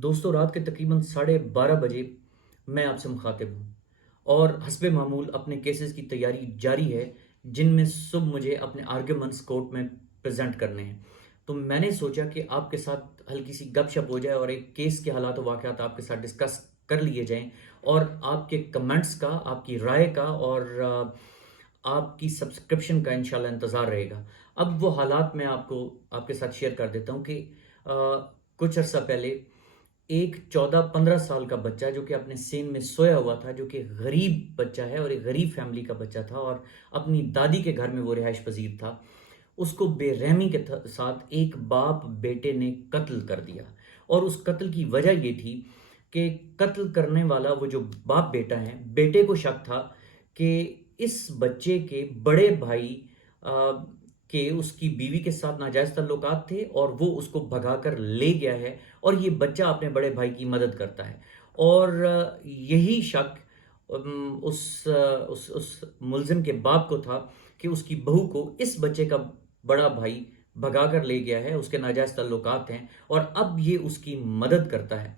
दोस्तों, रात के तकरीबन 12:30 बजे मैं आपसे मुखातिब हूँ और हस्बे मामूल अपने केसेस की तैयारी जारी है, जिनमें सुबह मुझे अपने आर्ग्यूमेंट्स कोर्ट में प्रेजेंट करने हैं। तो मैंने सोचा कि आपके साथ हल्की सी गपशप हो जाए और एक केस के हालात वाक़यात आपके साथ डिस्कस कर लिए जाएं और आपके कमेंट्स का, आपकी राय का और आपकी सब्सक्रिप्शन का इंशाल्लाह इंतज़ार रहेगा। अब वो हालात मैं आपको आपके साथ शेयर कर देता हूँ कि कुछ अर्सा पहले एक 14-15 साल का बच्चा जो कि अपने सेन में सोया हुआ था, जो कि गरीब बच्चा है और एक गरीब फैमिली का बच्चा था और अपनी दादी के घर में वो रिहाइश पजीर था, उसको बेरहमी के साथ एक बाप बेटे ने कत्ल कर दिया। और उस कत्ल की वजह ये थी कि कत्ल करने वाला वो जो बाप बेटा है, बेटे को शक था कि इस बच्चे के बड़े भाई के उसकी बीवी के साथ नाजायज ताल्लुकात थे और वो उसको भगाकर ले गया है और ये बच्चा अपने बड़े भाई की मदद करता है। और यही शक उस मुलजिम के बाप को था कि उसकी बहू को इस बच्चे का बड़ा भाई भगा कर ले गया है, उसके नाजायज ताल्लुकात हैं और अब ये उसकी मदद करता है।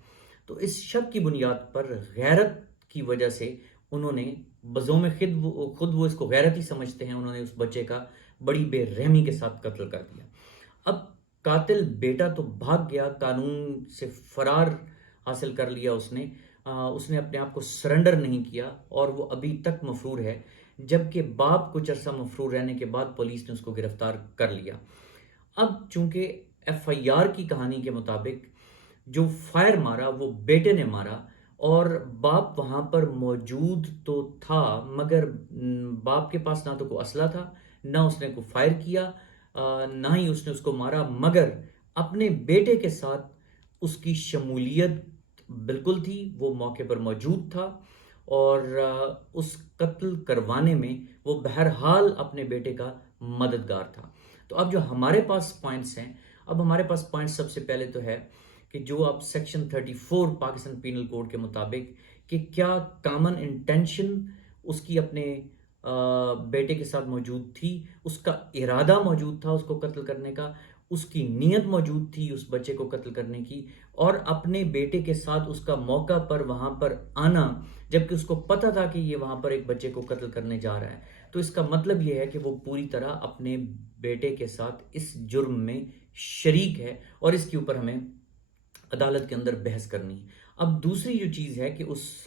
तो इस शक की बुनियाद पर गैरत की वजह से उन्होंने बज़ोम खुद वो इसको गैरत ही समझते हैं, उन्होंने उस बच्चे का बड़ी बेरहमी के साथ कत्ल कर दिया। अब कातिल बेटा तो भाग गया, कानून से फरार हासिल कर लिया उसने। उसने अपने आप को सरेंडर नहीं किया और वो अभी तक मफरूर है, जबकि बाप कुछ अरसा मफरूर रहने के बाद पुलिस ने उसको गिरफ्तार कर लिया। अब चूंकि एफआईआर की कहानी के मुताबिक जो फायर मारा वो बेटे ने मारा और बाप वहां पर मौजूद तो था, मगर बाप के पास ना तो कोई असला था, ना उसने को फायर किया, ना ही उसने उसको मारा, मगर अपने बेटे के साथ उसकी शमूलियत बिल्कुल थी। वो मौके पर मौजूद था और उस कत्ल करवाने में वो बहरहाल अपने बेटे का मददगार था। तो अब जो हमारे पास पॉइंट्स हैं, अब हमारे पास पॉइंट्स सबसे पहले तो है कि जो अब सेक्शन 34 पाकिस्तान पीनल कोड के मुताबिक कि क्या कॉमन इंटेंशन उसकी अपने बेटे के साथ मौजूद थी, उसका इरादा मौजूद था उसको कत्ल करने का, उसकी नीयत मौजूद थी उस बच्चे को कत्ल करने की, और अपने बेटे के साथ उसका मौका पर वहां पर आना, जबकि उसको पता था कि ये वहां पर एक बच्चे को कत्ल करने जा रहा है। तो इसका मतलब ये है कि वो पूरी तरह अपने बेटे के साथ इस जुर्म में शरीक है और इसके ऊपर हमें अदालत के अंदर बहस करनी है। अब दूसरी जो चीज़ है कि उस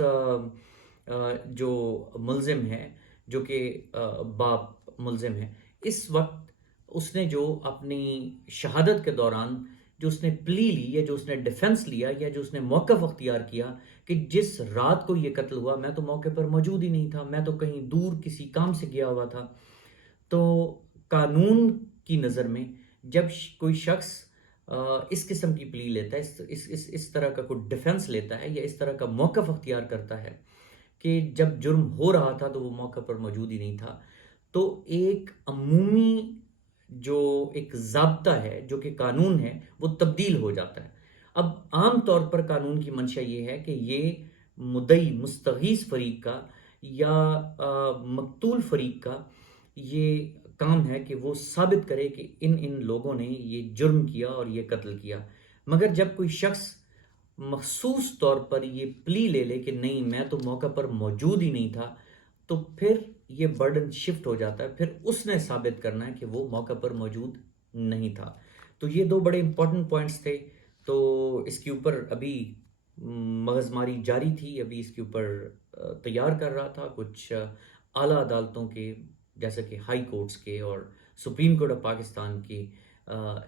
जो मुलजिम है, जो कि बाप मुलजिम है, इस वक्त उसने जो अपनी शहादत के दौरान जो उसने प्ली ली या जो उसने डिफेंस लिया या जो उसने मौक़िफ़ अख्तियार किया कि जिस रात को ये कत्ल हुआ मैं तो मौके पर मौजूद ही नहीं था, मैं तो कहीं दूर किसी काम से गया हुआ था। तो कानून की नज़र में जब कोई शख्स इस किस्म की प्ली लेता है, इस तरह का कोई डिफेंस लेता है या इस तरह का मौक़िफ़ अख्तियार करता है कि जब जुर्म हो रहा था तो वो मौके पर मौजूद ही नहीं था, तो एक अमूमी जो एक ज़ाब्ता है, जो कि कानून है, वो तब्दील हो जाता है। अब आम तौर पर कानून की मंशा ये है कि ये मुद्दई मुस्तगीस फरीक का या मकतूल फरीक का ये काम है कि वो साबित करे कि इन लोगों ने ये जुर्म किया और ये कत्ल किया। मगर जब कोई शख्स मखसूस तौर पर ये प्ली ले ले कि नहीं मैं तो मौका पर मौजूद ही नहीं था, तो फिर ये बर्डन शिफ्ट हो जाता है, फिर उसने साबित करना है कि वो मौका पर मौजूद नहीं था। तो ये दो बड़े इंपॉर्टेंट पॉइंट्स थे। तो इसके ऊपर अभी मगजमारी जारी थी, अभी इसके ऊपर तैयार कर रहा था कुछ आला अदालतों के, जैसे कि हाई कोर्ट्स के और सुप्रीम कोर्ट ऑफ पाकिस्तान के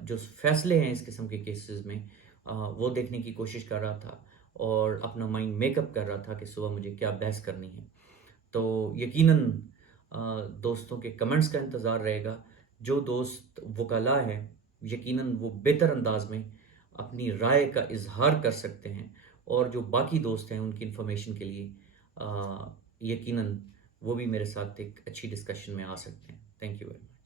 जो फैसले हैं इस किस्म के केसेस में, वो देखने की कोशिश कर रहा था और अपना माइंड मेकअप कर रहा था कि सुबह मुझे क्या बहस करनी है। तो यकीनन दोस्तों के कमेंट्स का इंतज़ार रहेगा। जो दोस्त वकला हैं, यकीनन वो बेहतर अंदाज में अपनी राय का इजहार कर सकते हैं और जो बाकी दोस्त हैं उनकी इन्फॉर्मेशन के लिए यकीनन वो भी मेरे साथ एक अच्छी डिस्कशन में आ सकते हैं। Thank you very much.